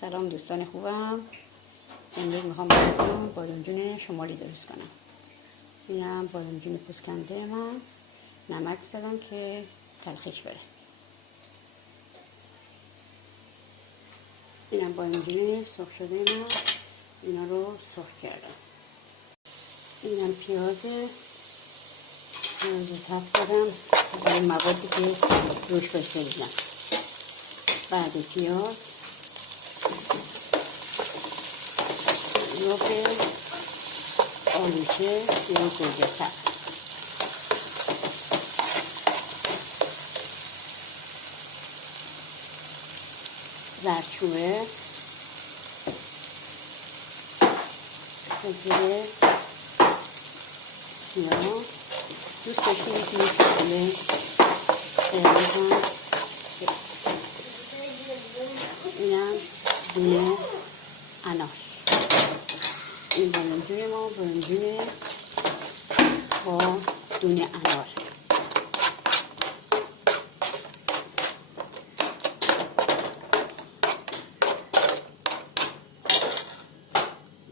سلام دوستان خوبم. امروز میخوام براتون بادمجون شمالی درست کنم. اینم بادمجون پوست کنده من، نمک زدم که تلخیش بره. اینم بادمجون سرخ شده من، اینا رو سرخ کردم. اینم پیاز تفت دادم برای موادی که روش بشه بزنم. بعد پیاز رب آلوچه یا گوجه سبز، زردچوبه، فلفل سیاه، دوست داشته میتونید فلفل قرمز هم. اینم دونه انار. این بادمجون ما بادمجون با دونه انار.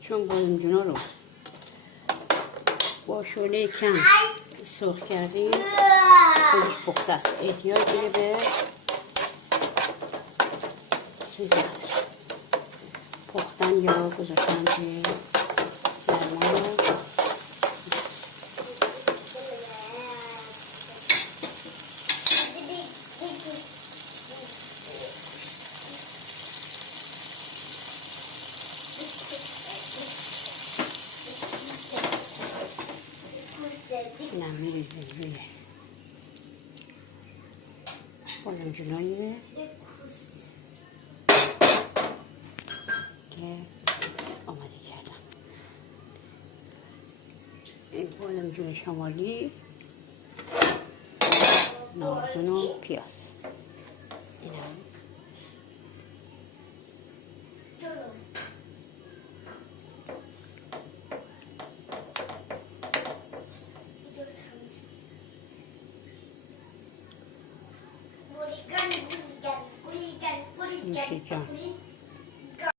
چون بادمجونا رو با شعله کم سرخ کردیم خودش پخته است، احتیاج دیگه به چیز نداره، پختن یا گذاشتن توی درمان. اینم میریزیم روی بادمجونایی که آماده کردم. این بادمجون شمالی، ناردون و پیاز. اینم نوشیجان.